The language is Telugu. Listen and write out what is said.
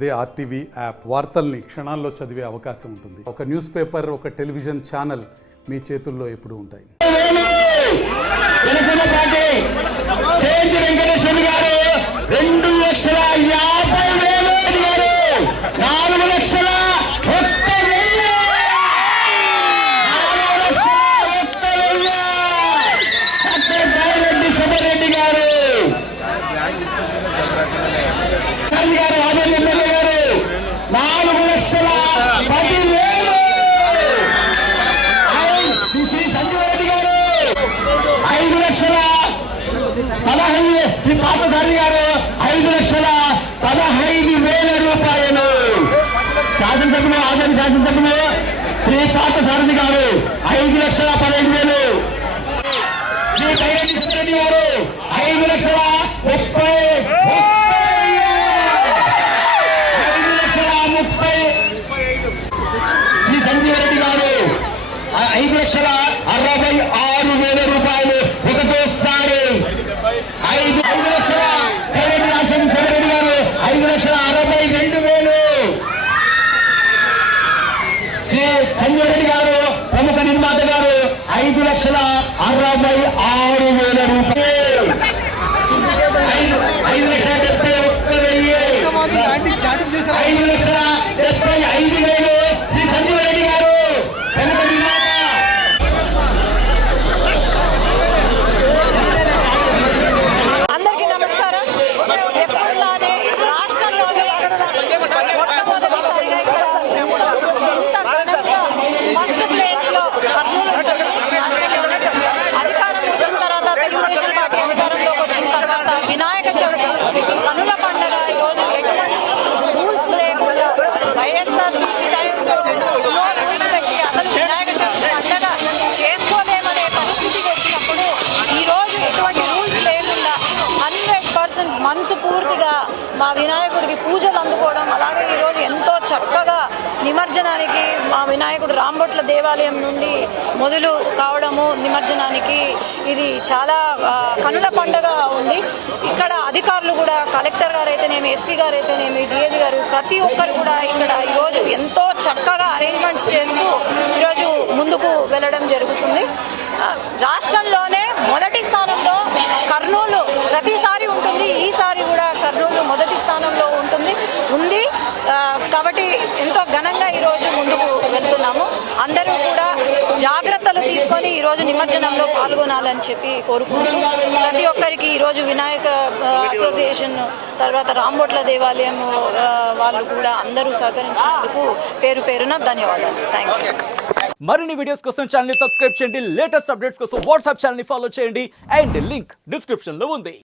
అదే ఆర్టీవీ యాప్ వార్తల్ని క్షణాల్లో చదివే అవకాశం ఉంటుంది. ఒక న్యూస్ పేపర్, ఒక టెలివిజన్ ఛానల్ మీ చేతుల్లో ఎప్పుడూ ఉంటాయి. శ్రీ పార్థసారథి గారు 5,15,000 రూపాయలు. శాసనసభ్యులు ఆదరణ శాసనసభ్యులు శ్రీ పార్థసారథి గారు 5,15,000. శ్రీ కైరెడ్డి సుబ్బారెడ్డి గారు 5,30,000. శ్రీ సంజీవరెడ్డి గారు 5,66,000 రూపాయలు. ఒకటోసారి 5,00,000. శివరెడ్డి గారు 5,62,000. శ్రీ సంజయరెడ్డి గారు ప్రముఖ నిర్మాత గారు 5,66,000 రూపాయలు. 5,75,000. శ్రీ సంజయరెడ్డి గారు ప్రముఖ నిర్మాత. మనసు పూర్తిగా మా వినాయకుడికి పూజలు అందుకోవడం, అలాగే ఈరోజు ఎంతో చక్కగా నిమజ్జనానికి మా వినాయకుడు రాంబొట్ల దేవాలయం నుండి మొదలు కావడము నిమజ్జనానికి ఇది చాలా కనుల పండుగ ఉంది. ఇక్కడ అధికారులు కూడా, కలెక్టర్ గారు అయితేనేమి, ఎస్పీ గారు అయితేనేమి, డిఐజీ గారు, ప్రతి ఒక్కరు కూడా ఇక్కడ ఈరోజు ఎంతో చక్కగా అరేంజ్మెంట్స్ చేస్తూ ఈరోజు ముందుకు వెళ్ళడం జరుగుతుంది. రాష్ట్రంలోనే మొదటి స్థానంలో కర్నూలు ప్రతిసారి ఉంటుంది, ఈసారి కూడా కర్నూలు మొదటి స్థానంలో ఉంది కాబట్టి ఎంతో ఘనంగా ఈరోజు ముందుకు వెళ్తున్నాము. అందరూ కూడా జాగ్రత్తలు తీసుకొని ఈరోజు నిమజ్జనంలో పాల్గొనాలని చెప్పి కోరుకుంటూ ప్రతి ఒక్కరికి ఈరోజు వినాయక అసోసియేషన్, తర్వాత రాంబొట్ల దేవాలయం వాళ్ళు కూడా అందరూ సహకరించినందుకు పేరు పేరున ధన్యవాదాలు. Thank you. మరిన్ని వీడియోస్ కోసం ఛానల్ ని సబ్స్క్రైబ్ చేయండి. లేటెస్ట్ అప్డేట్స్ కోసం వాట్సాప్ ఛానల్ ని ఫాలో చేయండి. అండ్ లింక్ డిస్క్రిప్షన్ లో ఉంది.